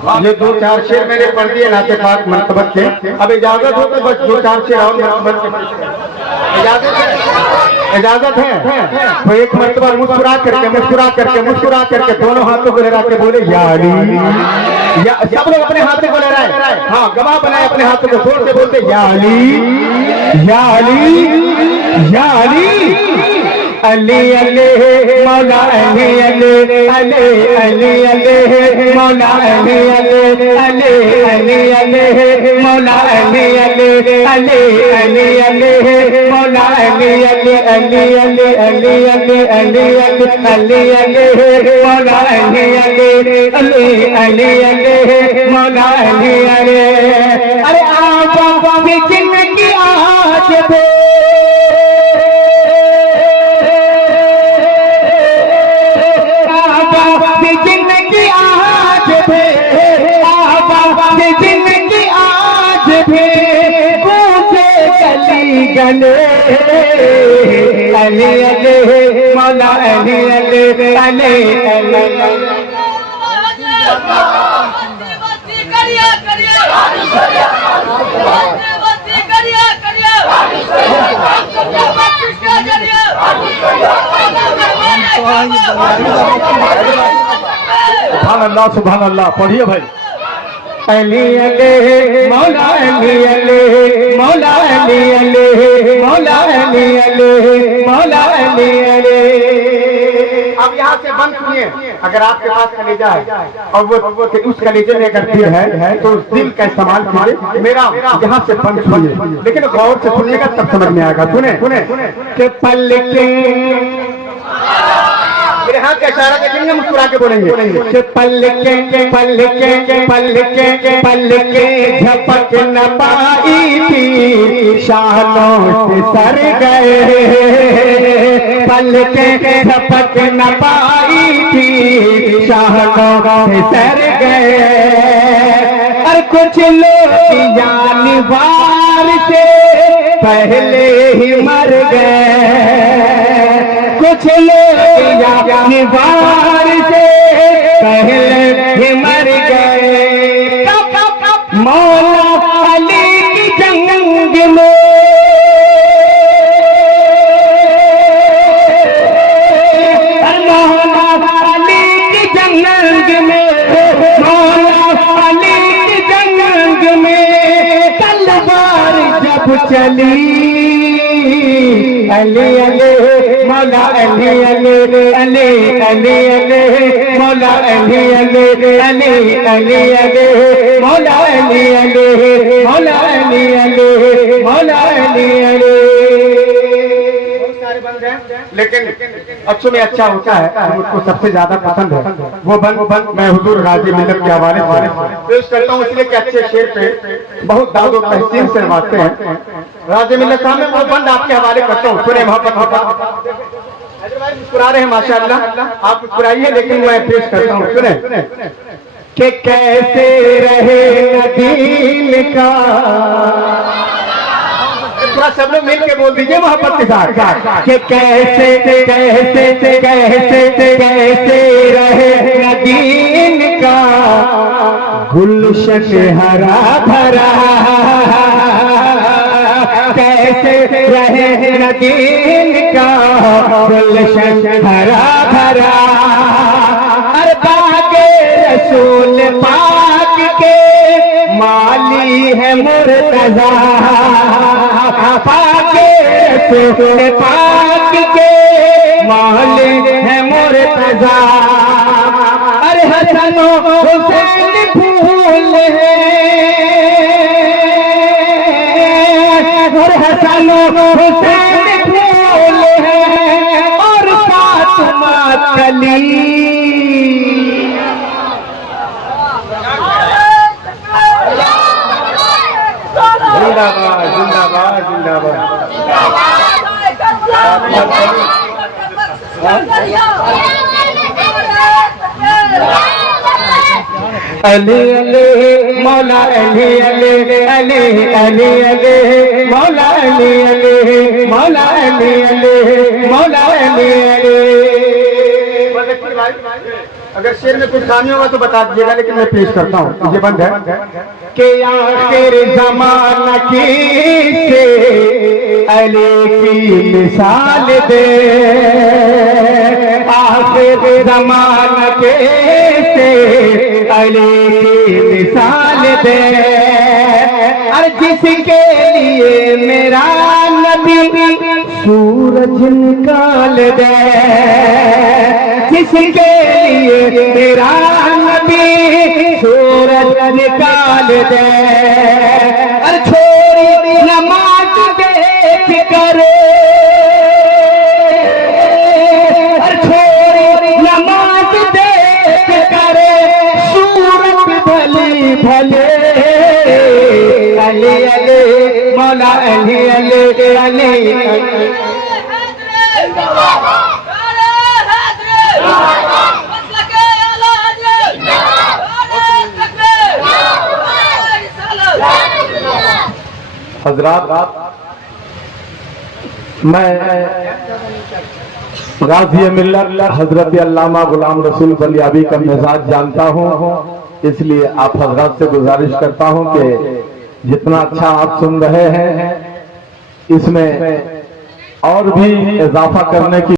ये 2-4 शेर मैंने पढ़ दिए नाते पाक मनकबत के। अब इजाजत हो तो बस 2-4 शेर और मनकबत के इजाजत है तो एक मरतबा मुस्कुरा करके दोनों हाथों को लहरा के बोले या अली। या सब लोग अपने हाथों को लहराए, हाँ गवाह बनाए अपने हाथों को, जोर से बोलते या अली या अली या अली। अली अली मौला अली अली अली अली अली मौला अली अली अली अली अली मौला अली अली अली अली अली मौला अली अली अली अली अली अली अली अली अली मौला अली अली अली अली अली मौला अली अली। अरे आका जिंदगी आज पे गले अली अली मौला अली अली अली अली। सुभान अल्लाह सुभान अल्लाह। पढ़िए भाई। अली अली मौला अली अली मौला अली अली मौला अली अली मौला अली अली। अब यहाँ से बंद सुनिए, अगर आपके पास कलेजा है और वो उस कलेजे में अगर दिल है तो उस दिल का इस्तेमाल कीजिए। मेरा यहाँ से बंद सुनिए, लेकिन गौर से सुनिएगा तब समझ में आएगा। सुने सुने के पल के मेरे हाथ का इशारा देखेंगे, मुस्कुरा के बोलेंगे कि पल के झपक न पाई थी शानों से सर गए। पल के झपक न पाई थी शानों से सर गए। और कुछ लोग जानवर से पहले ही मर गए। कुछ लोग जानवर से पहले ही मर गए। मौला अली की जंग में मौला अली की जंग में मौला अली की जंग में तलवार जब चली। अली अली मौला अली अली अली अली अली मौला अली अली अली अली अली मौला अली अली मौला अली अली मौला अली अली। बहुत सारे बंद हैं, लेकिन अच्छों में अच्छा होता है, मुझको सबसे ज्यादा पसंद है वो बंद मैं हुजूर गाजी मिल्लत के हवाले पेश करता हूँ, इसलिए कि अच्छे शेर पे बहुत दाऊद और तहसीन से नवाजते हैं। गाजी मिल्लत साहब में वो बंद आपके हवाले करता हूँ। सुने मोहब्बत मुस्कुरा रहे हैं माशाअल्लाह, आप मुस्कुराइए, लेकिन मैं पेश करता हूँ। सुने कि कैसे रहे दीन का, थोड़ा सब लोग मिल के बोल दीजिए मोहब्बत के साथ कि कैसे कैसे कैसे कैसे रहे दीन का गुलशन हरा भरा। कैसे रहे दीन का गुलशन हरा भरा। अरे बागे रसूल पाक के माली है मुर्तजा। पाके रसूल पाक के माली है मुर्तजा। अरे हसन हुसैन फूल है, और हसन हुसैन फूल है और फातिमा कली। जिंदाबाद जिंदाबाद जिंदाबाद। अली अली मौला अली अली अली अली अली मौला अली अली मौला अली अली मौला अली अली। अगर शेर में कुछ खामी होगा तो बता दीजिएगा, लेकिन मैं पेश करता हूँ। ये बंद है के आखिर जमाना की से अली की मिसाल दे, आखिर जमाना के से अली की मिसाल दे। और जिसके लिए मेरा नबी सूरज निकाल दे, जिसके लिए मेरा नबी सूरज निकाल दे। और छोड़ी नमाज देख कर, और छोड़ी नमाज देख कर सूरत भली भले। अली अली मौला अली अली अली हजरात, मैं गाज़ी मिल्लत हजरत अल्लामा गुलाम रसूल बलियाबी का मिजाज जानता हूँ, इसलिए आप हजरात से गुजारिश करता हूँ कि जितना अच्छा आप सुन रहे हैं इसमें और भी इजाफा करने की